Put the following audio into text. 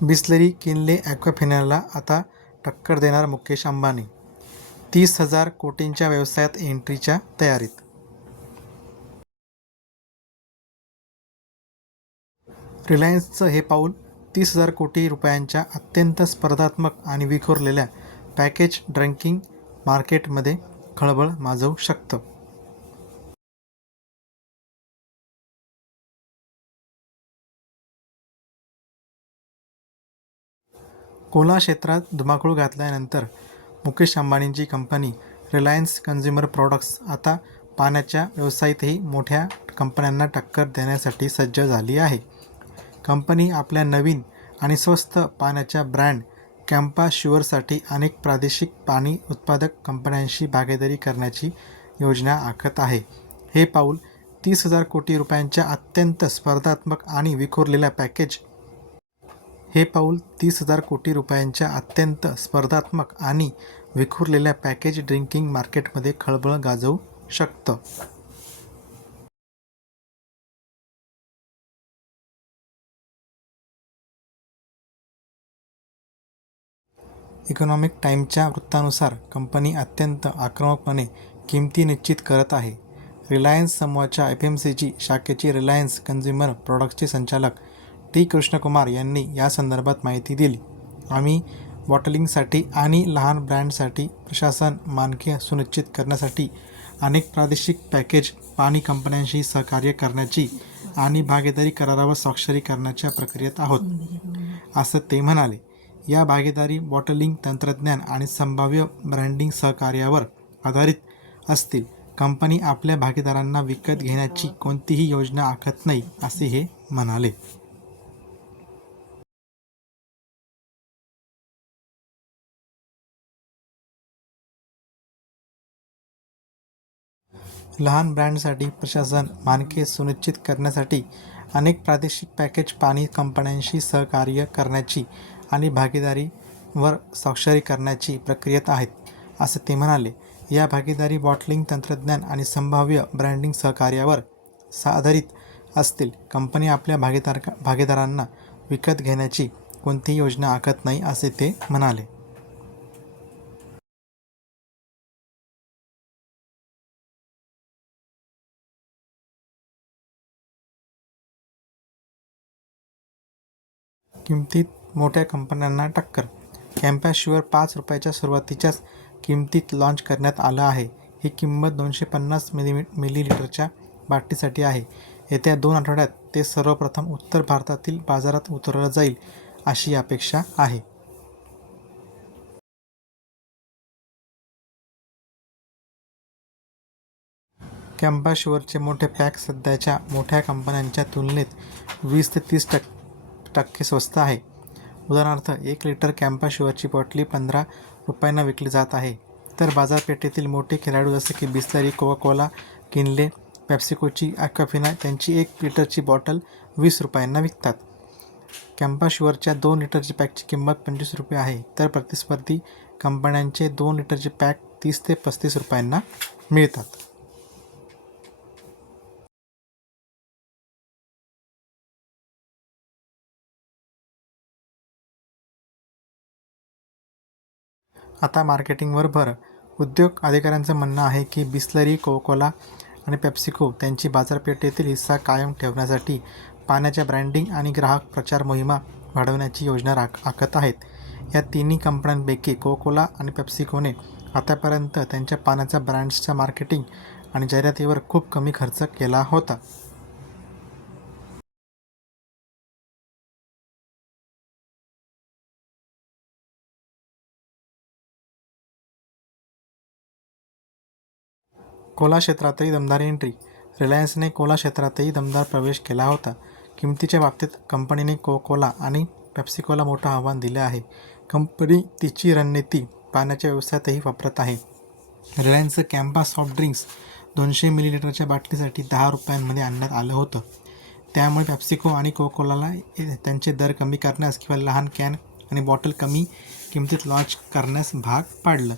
Bisleri Kinley ॲक्वाफिनाला आता टक्कर देणार मुकेश अंबानी. 30,000 कोटींच्या व्यवसायात एंट्रीच्या तयारीत. रिलायन्सचं हे पाऊल 30,000 कोटी रुपयांच्या अत्यंत स्पर्धात्मक आणि विखुरलेल्या पॅकेज ड्रिंकिंग मार्केटमध्ये खळबळ माजवू शकतं. कोला क्षेत्रात धुमाकूळ घातल्यानंतर मुकेश अंबानींची कंपनी रिलायन्स कन्झ्युमर प्रॉडक्ट्स आता पाण्याच्या व्यवसायातही मोठ्या कंपन्यांना टक्कर देण्यासाठी सज्ज झाली आहे. कंपनी आपल्या नवीन आणि स्वस्त पाण्याच्या ब्रँड कॅम्पा श्युअरसाठी अनेक प्रादेशिक पाणी उत्पादक कंपन्यांशी भागीदारी करण्याची योजना आखत आहे. हे पाऊल 30,000 कोटी रुपयांच्या अत्यंत स्पर्धात्मक आणि विखुरलेल्या पॅकेज ड्रिंकिंग मार्केटमध्ये खळबळ गाजवू शकतं. इकॉनॉमिक टाइम्सच्या वृत्तानुसार कंपनी अत्यंत आक्रमकपणे किमती निश्चित करत आहे. रिलायन्स समूहाच्या FMCG शाखेचे रिलायन्स कन्झ्युमर प्रॉडक्ट्सचे संचालक टी. कृष्णकुमार यांनी यासंदर्भात माहिती दिली. आम्ही बॉटलिंगसाठी आणि लहान ब्रँडसाठी प्रशासन मानके सुनिश्चित करण्यासाठी अनेक प्रादेशिक पॅकेज पाणी कंपन्यांशी सहकार्य करण्याची आणि भागीदारी करारावर स्वाक्षरी करण्याच्या प्रक्रियेत आहोत, असं ते म्हणाले. या भागीदारी बॉटलिंग तंत्रज्ञान आणि संभाव्य ब्रँडिंग सहकार्यावर आधारित असतील. कंपनी आपल्या भागीदारांना विकत घेण्याची कोणतीही योजना आखत नाही, असे हे म्हणाले. लहान ब्रँडसाठी प्रशासन मानके सुनिश्चित करण्यासाठी अनेक प्रादेशिक पॅकेज पाणी कंपन्यांशी सहकार्य करण्याची आणि भागीदारीवर स्वाक्षरी करण्याची प्रक्रियेत आहेत, असं ते म्हणाले. या भागीदारी बॉटलिंग तंत्रज्ञान आणि संभाव्य ब्रँडिंग सहकार्यावर आधारित असतील. कंपनी आपल्या भागीदारांना विकत घेण्याची कोणतीही योजना आखत नाही, असे ते म्हणाले. किमतीत मोठ्या कंपन्यांना टक्कर. कॅम्पा श्युअर ₹5च्या सुरुवातीच्याच किमतीत लाँच करण्यात आलं आहे. ही किंमत 250 मिलीलिटरच्या बाटलीसाठी आहे. येत्या 2 आठवड्यात ते सर्वप्रथम उत्तर भारतातील बाजारात उतरवलं जाईल, अशी अपेक्षा आहे. कॅम्पा श्युअरचे मोठे पॅक सध्याच्या मोठ्या कंपन्यांच्या तुलनेत 20 ते 30% स्वस्त आहे. उदाहरणार्थ, 1 लिटर कॅम्पा श्युअरची बाटली ₹15 विकली जात आहे, तर बाजारपेठेतील मोठे खेळाडू जसे की बिसलरी, कोका-कोला, किनले, पेप्सिकोची ॲक्वाफिना त्यांची 1 लिटरची बॉटल ₹20 विकतात. कॅम्पा श्युअरच्या 2 लिटरची पॅकची किंमत ₹25 आहे, तर प्रतिस्पर्धी कंपन्यांचे 2 लिटरचे पॅक ₹30 ते ₹35 मिळतात. आता मार्केटिंगवर भर. उद्योग अधिकाऱ्यांचं म्हणणं आहे की बिसलरी, कोका-कोला आणि पेप्सिको त्यांची बाजारपेठेतील हिस्सा कायम ठेवण्यासाठी पाण्याच्या ब्रँडिंग आणि ग्राहक प्रचार मोहिमा वाढवण्याची योजना आखत आहेत. या तिन्ही कंपन्यांपैकी कोका-कोला आणि पेप्सिकोने आतापर्यंत त्यांच्या पाण्याच्या ब्रँड्सच्या मार्केटिंग आणि जाहिरातीवर खूप कमी खर्च केला होता. कोला क्षेत्रातही दमदार एंट्री. रिलायन्सने कोला क्षेत्रातही दमदार प्रवेश केला होता. किमतीच्या बाबतीत कंपनीने कोका-कोला आणि पेप्सिकोला मोठं आव्हान दिलं आहे. कंपनी तिची रणनीती पाण्याच्या व्यवसायातही वापरत आहे. रिलायन्सचं कॅम्पा सॉफ्ट ड्रिंक्स 200 मिलीलिटरच्या बाटलीसाठी ₹10मध्ये आणण्यात आलं होतं. त्यामुळे पेप्सिको आणि कोका-कोलाला त्यांचे दर कमी करण्यास किंवा लहान कॅन आणि बॉटल कमी किमतीत लाँच करण्यास भाग पाडलं.